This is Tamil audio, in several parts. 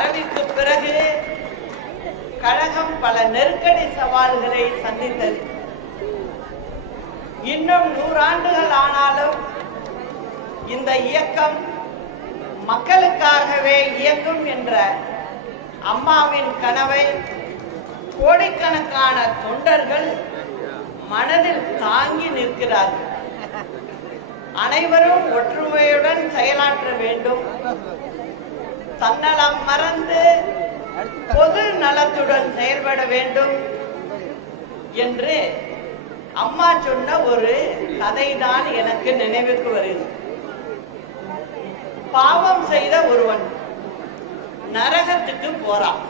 மறைவுக்கு பிறகு கழகம் பல நெருக்கடி சவால்களை சந்தித்தது. இன்னும் நூறாண்டுகள் ஆனாலும் இந்த இயக்கம் மக்களுக்காகவே இயக்கும் என்ற அம்மாவின் கனவை கோடிக்கணக்கான தொண்டர்கள் மனதில் தாங்கி நிற்கிறார்கள். அனைவரும் ஒற்றுமையுடன் செயலாற்ற வேண்டும். தன்னலம் மறந்து பொது நலத்துடன் செயல்பட வேண்டும் என்று அம்மா சொன்ன ஒரு கதை தான் எனக்கு நினைவுக்கு வருகிறது. பாவம் செய்த ஒருவன் நரகத்துக்கு போறான்.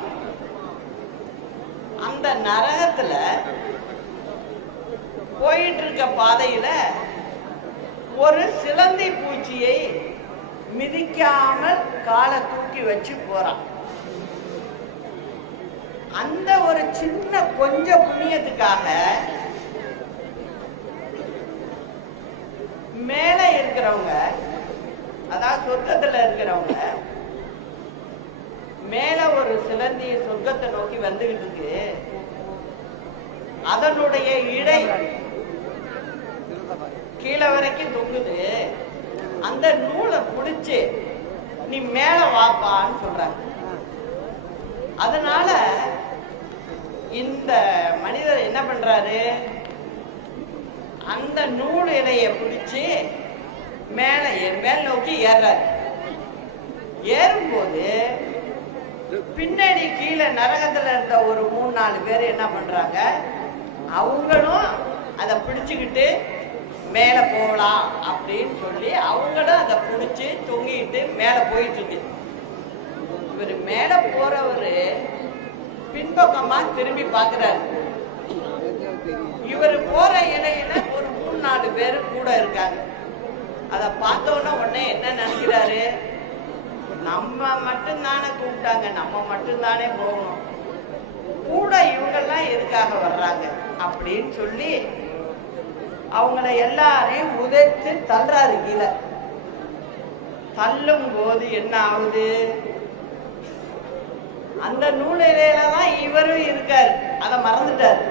அந்த நரகத்துல போயிட்டு இருக்க பாதையில ஒரு சிலந்தி பூச்சியை மிதிக்காமல் காலை தூக்கி வச்சு போறான். அந்த ஒரு சின்ன கொஞ்ச புண்ணியத்துக்காக மேல இருக்கிறவங்க அதாவது சொர்க்கத்துல இருக்கிறவங்க மேல ஒரு சிலந்தி சொர்க்கத்தை நோக்கி வந்துகிட்டு இருக்கு. அதனுடைய இடை கீழே வரைக்கும் தொங்குது. அந்த நூலை பிடிச்சு நீ மேல வாப்பான்னு சொல்றாங்க அதனால இந்த மனிதர் என்ன பண்றாரு? அந்த நூல் இடைய பிடிச்சு மேல மேல் நோக்கி ஏறாரு ஏறும்போது பின்னாடி கீழே நரகத்துல இருந்த ஒரு மூணு நாலு பேர் என்ன பண்றாங்க? அவங்களும் அதை பிடிச்சுக்கிட்டு மேல போகலாம் அப்படின்னு சொல்லி அவங்களும் அதை பிடிச்சி தொங்கிட்டு மேல போயிட்டு இருக்கு. இவர் மேல போறவர் பின்பக்கமா திரும்பி பார்க்குறாரு. இவர் போற இலையில ஒரு மூணு நாலு பேர் கூட இருக்காங்க. அதை பார்த்தோன்னே உடனே என்ன நினைக்கிறாரு? நம்ம மட்டும்தானே கூப்பிட்டாங்க நம்ம மட்டும்தானே போகணும். கூட இவங்கெல்லாம் எதுக்காக வர்றாங்க அப்படின்னு சொல்லி அவங்கள எல்லாரையும் உதைத்து தள்ளுறாரு கீழே. தள்ளும் போது என்ன ஆகுது? அந்த நூலிலையில தான் இவரும் இருக்காரு. அதை மறந்துட்டாரு.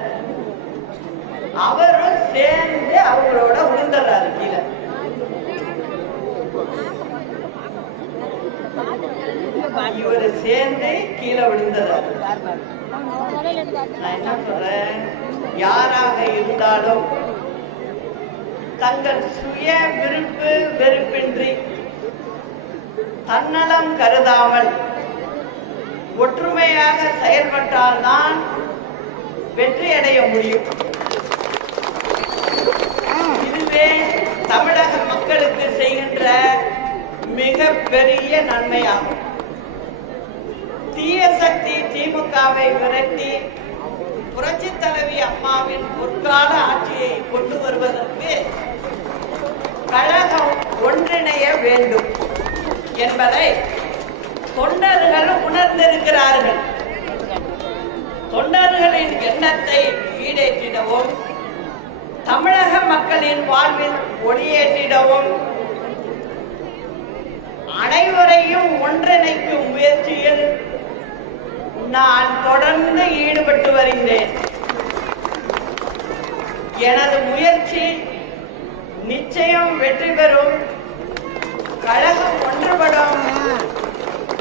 அவரும் சேர்ந்து அவங்களோட விழுந்துடுறாரு கீழே. இவரு சேர்ந்து கீழே விழுந்துறாரு நான் என்ன சொல்றேன்? யாராக இருந்தாலும் தங்கள் சுய விருப்பு வெறுப்பின்றி தன்னலம் கருதாமல் ஒற்றுமையாக செயல்பட்டால்தான் வெற்றியடைய முடியும். இதுவே தமிழக மக்களுக்கு செய்கின்ற மிக பெரிய நன்மையாகும். தீய சக்தி திமுகவை விரட்டி புரட்சி தலைவி அம்மாவின் பொற்கால ஆட்சியை கொண்டு வருவதற்கு கழகம் ஒன்றிணைய வேண்டும் என்பதை தொண்டர்கள் உணர்ந்திருக்கிறார்கள். தொண்டர்களின் எண்ணத்தை ஈடேற்றிடவும் தமிழக மக்களின் வாழ்வில் ஒளியேற்றிடவும் அனைவரையும் ஒன்றிணைக்கும் முயற்சியில் நான் தொடர்ந்து ஈடுபட்டு வருகிறேன். எனது முயற்சி நிச்சயம் வெற்றி பெறும். கழகம் ஒன்றுபடும்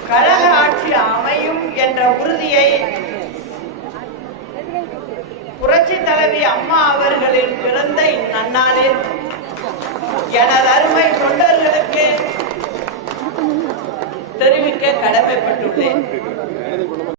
கழக ஆட்சி அமையும் என்ற உறுதியை புரட்சி தலைவி அம்மா அவர்களின் பிறந்த இந்நன்னாளில் எனது அருமை தொண்டர்களுக்கு தெரிவிக்க கடமைப்பட்டுள்ளேன்.